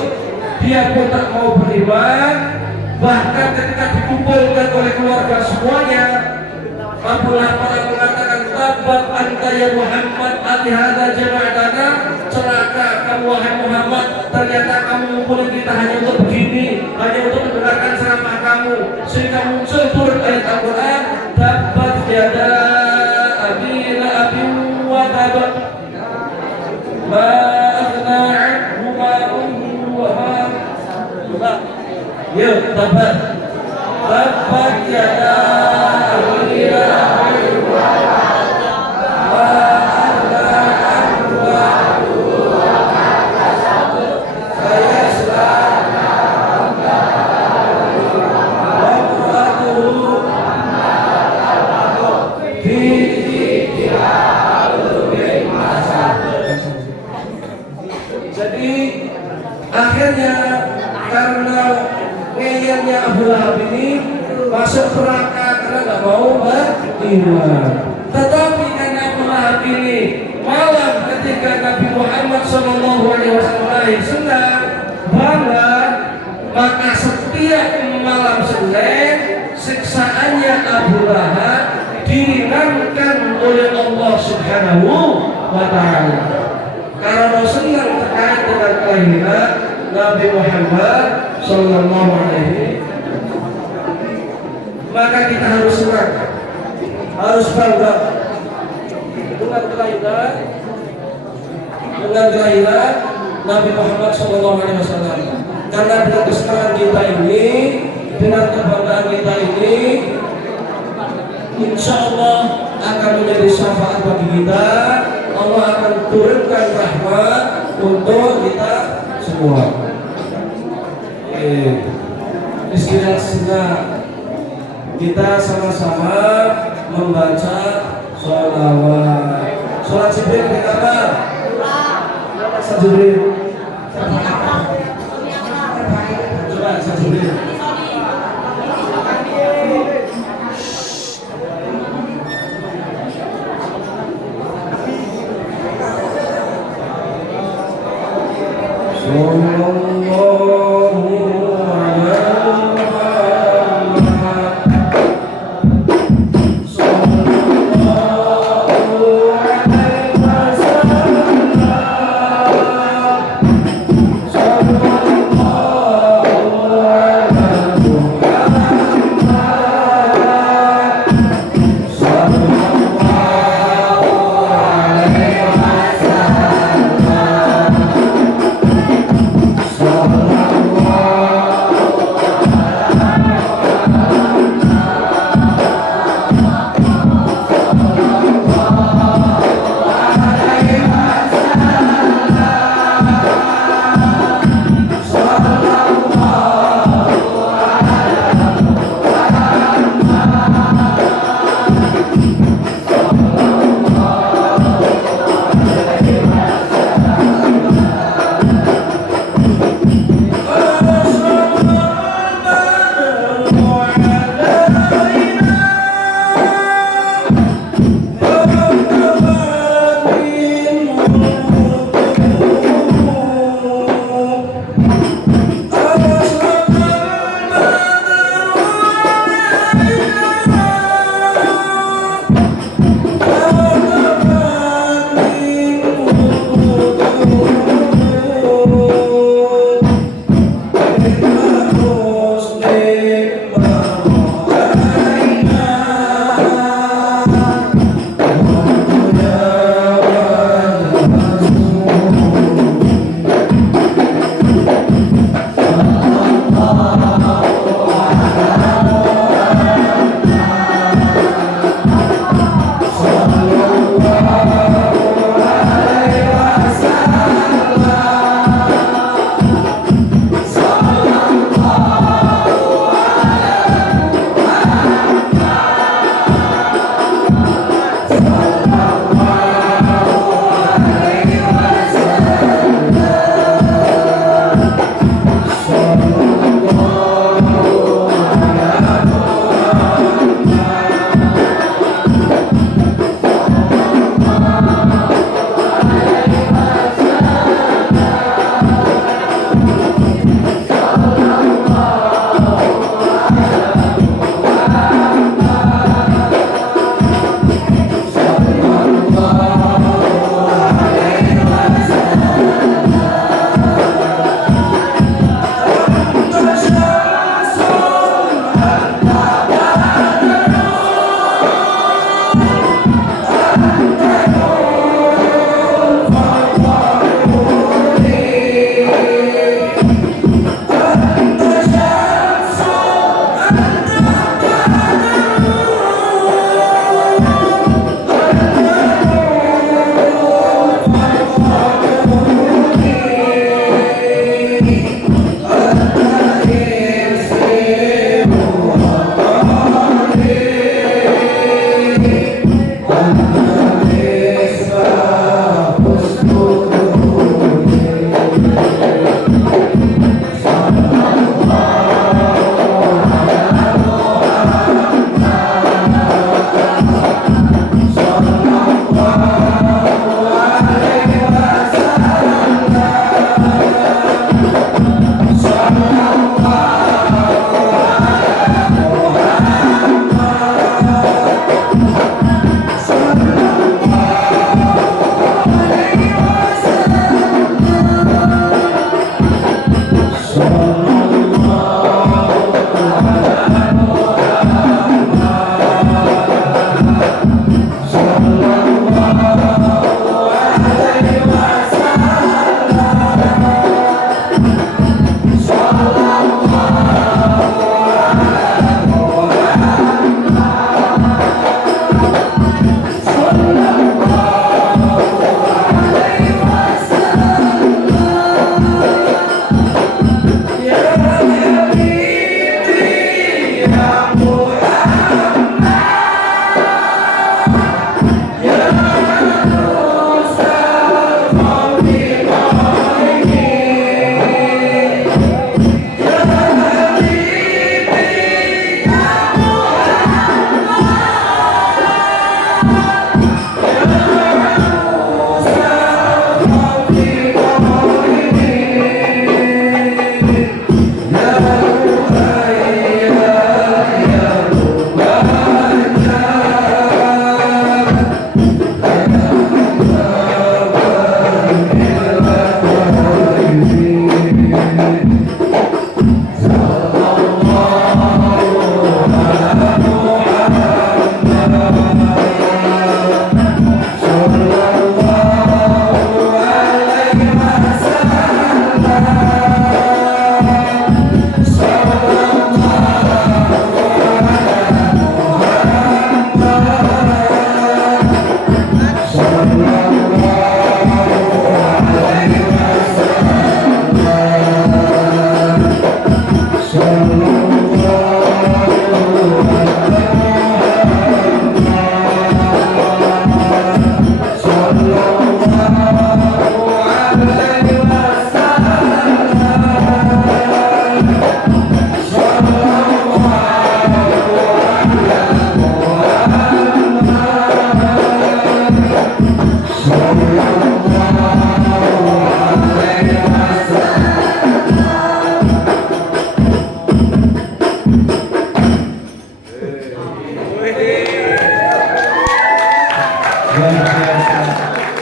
dia pun tak mau beriman. Bahkan ketika dikumpulkan oleh keluarga semuanya, Abu Lahab mengatakan, tabat anta ya Muhammad, atihada jama'atana, celaka kamu wahai Muhammad, ternyata kamu mengumpulkan kita hanya untuk begini, hanya untuk mendengarkan ceramah kamu, sehingga muncul turun ayat Al-Quran, tabat yada abi la'abin wa tabat ma aghna anhu ma'uhu wa ma yuk tabat yada abi la'abin wa akhirnya karena ngeyelnya Abu Lahab ini masuk neraka karena nggak mau beriman. Tetapi karena Abu Lahab ini malam ketika Nabi Muhammad SAW senang banget, maka setiap malam Senin siksaannya Abu Lahab diringankan oleh Allah Subhanahu wa Ta'ala. Karena senang terkait dengan kelahiran Nabi Muhammad Sallallahu Alaihi, maka kita harus senang, harus bangga dengan kelahiran Nabi Muhammad Sallallahu Alaihi Wasallam. Karena dengan kesenangan kita ini, dengan kebanggaan kita ini, insya Allah akan menjadi syafaat bagi kita. Allah akan turunkan rahmat untuk kita semua. Bismillah, kita sama-sama membaca sholawat. Sholat Jibril di kamar. Sholat Jibril. Coba sholat Jibril.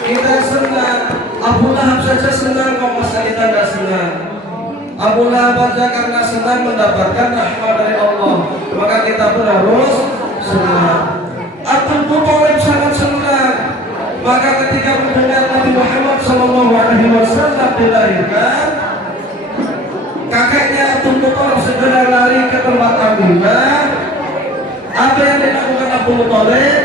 Kita senang, Abu Lahab saja senang kok, masa kita tidak senang? Abu Lahab saja karena senang mendapatkan rahmat dari Allah, maka kita pun harus senang. Abdul Muthalib sangat senang, maka ketika mendengar Nabi Muhammad SAW dilahirkan, kakeknya Abdul Muthalib segera lari ke tempat Aminah. Apa yang dilakukan Abdul Muthalib?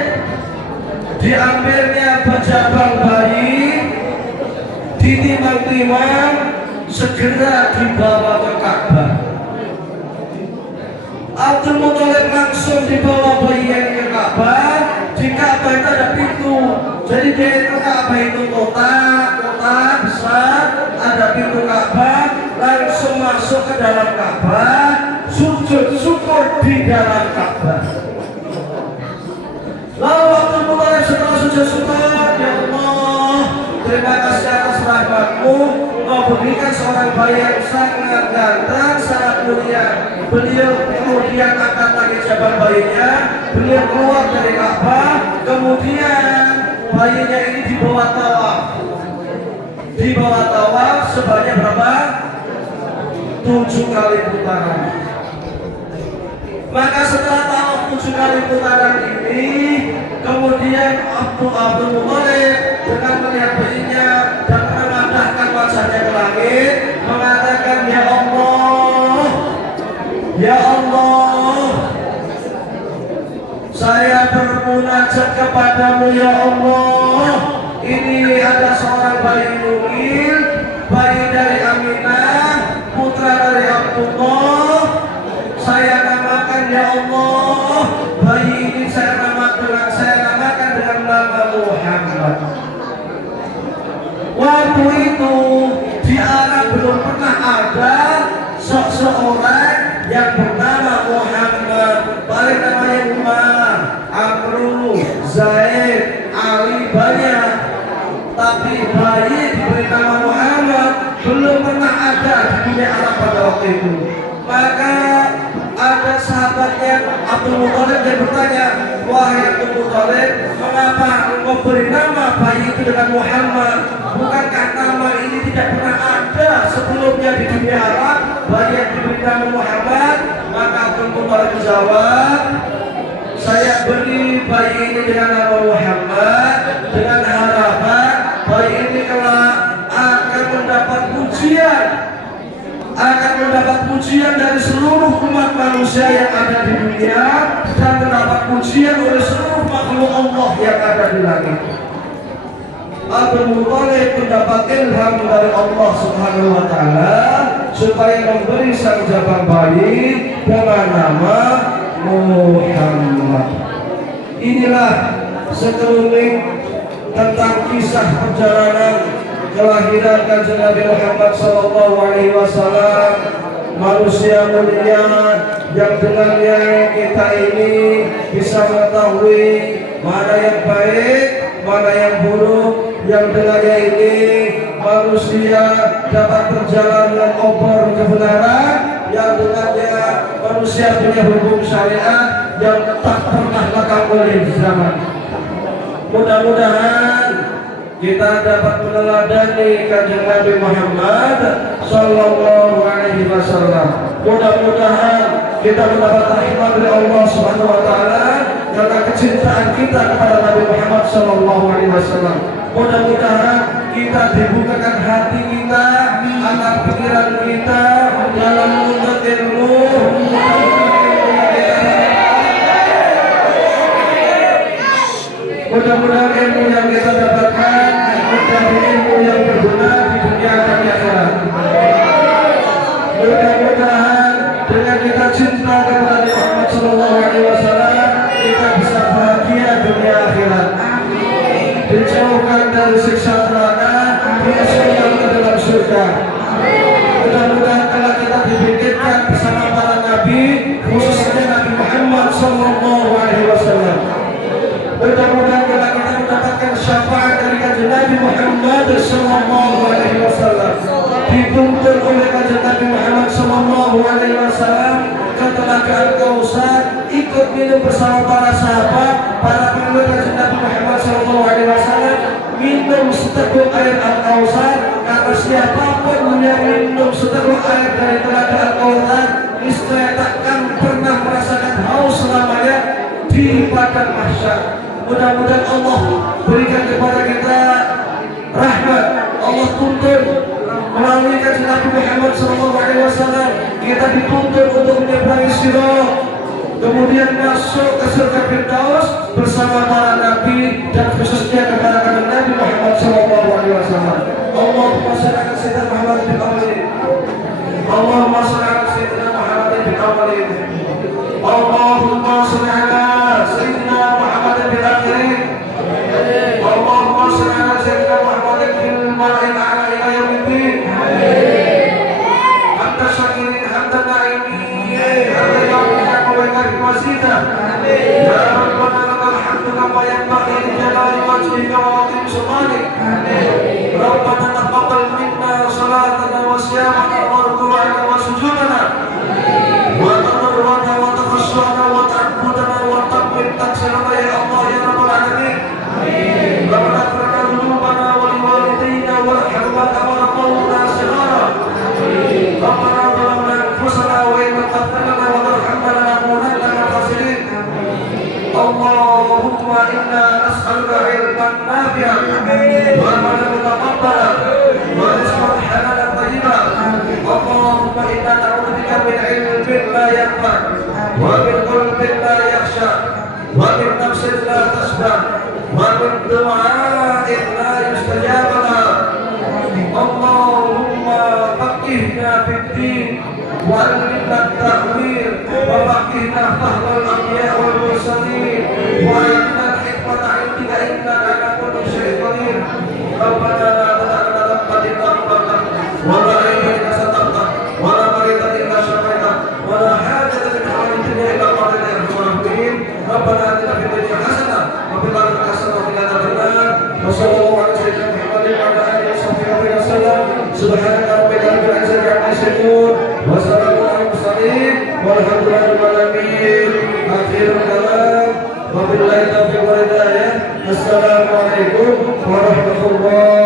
Diambilnya jabang bayi, ditimang-timang, segera dibawa ke Ka'bah. Abdul Muthalib langsung dibawa bayinya ke Ka'bah. Di Ka'bah itu ada pintu, jadi di Ka'bah itu kotak besar, ada pintu Ka'bah, langsung masuk ke dalam Ka'bah, sujud syukur di dalam Ka'bah. Lalu Abdul Muthalib setelah sujud syukur, ya Allah, terima kasih atas rahmat-Mu, Kau berikan seorang bayi yang sangat ganteng, sangat mulia. Beliau kemudian angkat lagi jabang bayinya, beliau keluar dari Ka'bah, kemudian bayinya ini dibawa tawaf. Dibawa tawaf sebanyak berapa? 7 kali putaran. Maka setelah tawaf 7 kali putaran ini, kemudian Abdul Muthalib dengan melihat bayinya dan mengadahkan wajahnya ke langit, mengatakan, Ya Allah, Ya Allah, saya bermunajat kepadamu, Ya Allah. Ini ada seorang bayi mungil, bayi dari Aminah, putra dari Abdullah. Saya namakan, Ya Allah, bayi ini saya namakan dengan nama Muhammad. Waktu itu di Arab belum pernah ada seseorang yang bernama Muhammad. Paling namanya Umar, Amru, Zaid, Ali, banyak. Tapi bayi diberi nama Muhammad belum pernah ada di dunia Arab pada waktu itu. Maka ada sahabatnya Abdul Muthalib yang bertanya, wahai Abdul Muthalib, mengapa engkau beri nama bayi itu dengan Muhammad? Bukankah nama ini tidak pernah ada sebelumnya di dunia Arab, bayi yang diberi nama Muhammad? Maka Abdul Muthalib menjawab, saya beri bayi ini dengan nama Muhammad dengan harapan bayi ini kelak akan mendapat pujian dari seluruh umat manusia yang ada di dunia dan mendapat pujian oleh seluruh makhluk Allah yang ada di langit. Abdul Muthalib mendapat ilham dari Allah Subhanahu wa Ta'ala supaya memberi sang jabang bayi dengan nama Muhammad. Inilah sekelumit tentang kisah perjalanan kelahiran Kanjeng Nabi Muhammad Sallallahu Alaihi Wasallam, manusia mulia yang dengannya kita ini bisa mengetahui mana yang baik, mana yang buruk, yang dengannya ini manusia dapat berjalan dengan obor kebenaran, yang dengannya manusia punya hukum syariat yang tak pernah lekang oleh zaman. Mudah-mudahan kita dapat meneladani Kanjeng Nabi Muhammad Sallallahu Alaihi Wasallam. Mudah-mudahan kita mendapat rahmat dari Allah Subhanahu Wa Taala karena kecintaan kita kepada Nabi Muhammad Sallallahu Alaihi Wasallam. Mudah-mudahan kita dibukakan hati kita, akal pikiran kita dalam menuntut ilmu. Mudah-mudahan ilmu yang kita dapatkan menjadi ilmu yang berguna di dunia dan akhirat. Mudah-mudahan dengan kita cinta kepada Nabi Muhammad SAW, kita bisa bahagia dunia akhirat. Dijauhkan dari siksa neraka, dimasukkan ke dalam surga. Mudah-mudahan kalau kita dibangkitkan bersama para nabi, khususnya Nabi Muhammad SAW. Mudah-mudahan kita mendapatkan syafaat dari Kanjeng Nabi Muhammad Sallallahu Alaihi Wasallam, dituntun oleh Kanjeng Nabi Muhammad Sallallahu Alaihi Wasallam ke Telaga Al-Kautsar, ikut minum bersama para sahabat, para pengikut Kanjeng Nabi Muhammad Sallallahu Alaihi Wasallam. seteguk air Al-Kausar, karena siapapun yang minum seteguk air dari telaga Al-Kausar niscaya takkan pernah merasakan haus selamanya di padang mahsyar. Mudah-mudahan Allah berikan kepada kita rahmat, Allah tuntun melalui kajian Nabi Muhammad SAW. Kita dituntut untuk menyeberangi sirat, kemudian masuk ke surga Firdaus bersama para nabi dan khususnya kepada Nabi Muhammad SAW. Allahumma shalli ala sayyidina Muhammad bin awwalin. Allahumma shalli ala sayyidina Muhammad bin awwalin. Allahumma shalli ala sayyidina Muhammad bin akhirin. Allahumma shalli ala sayyidina Muhammad fil mala'il a'la ila yaumiddin. Hamda syakirin, hamda na'imin, hamda yaumiddin wa barakatuh wasita. Ya Rabbana lakal hamdu kama yanbaghi li jalali wajhika wa 'azimi sultanik. Rabbana taqabbal minna salatana wa siyamana wa ruku'ana wa sujudana wa tadarruana wa takhassuana wa ta'abbudana wa taqwim taksirana ya Allah ya Rabbal alamin. Rabbana ighfir dhunubana wa liwalidayna warhamna kama rabbawna shighara. Rabbana zalamna anfusana wa in lam taghfir lana wa tarhamna lanakunanna minal khasirin. Allahumma inna nas'aluka ilman nafi'an wa amalan mutaqabbalan wa rizqan halalan thayyiban. Allahumma inna na'udzubika min ilmin la yanfa' wa min qalbin la yakhsha wa min nafsin la tashba wa min du'a'in la yustajab laha. Allahumma faqihna fid-din wa 'allimna at-ta'wil wa faqihna fahlal anbiya wal mursalin wa 'allimna al-hikmata 'indaka innaka ala kulli syai'in qadir. Rabbana la tad'alna dhanban illa ghafartahu wa la 'ayban illa satartahu wa la maridan illa shafaitahu wa la hajatan min hawaij dunya illa qadaytaha ya arhamar rahimin. Rabbana atina fid dunya hasanah wa fil akhirati hasanah wa qina adzabannar. Wa sallallahu ala sayyidina Muhammadin wa ala alihi wa sahbihi wa sallam. Subhanaka rabbika rabbil izzati amma yasifun wa salamun alal mursalin walhamdulillahi rabbil alamin. Akhirul kalam wa billahi taufiq wal hidayah. Assalamualaikum warahmatullahi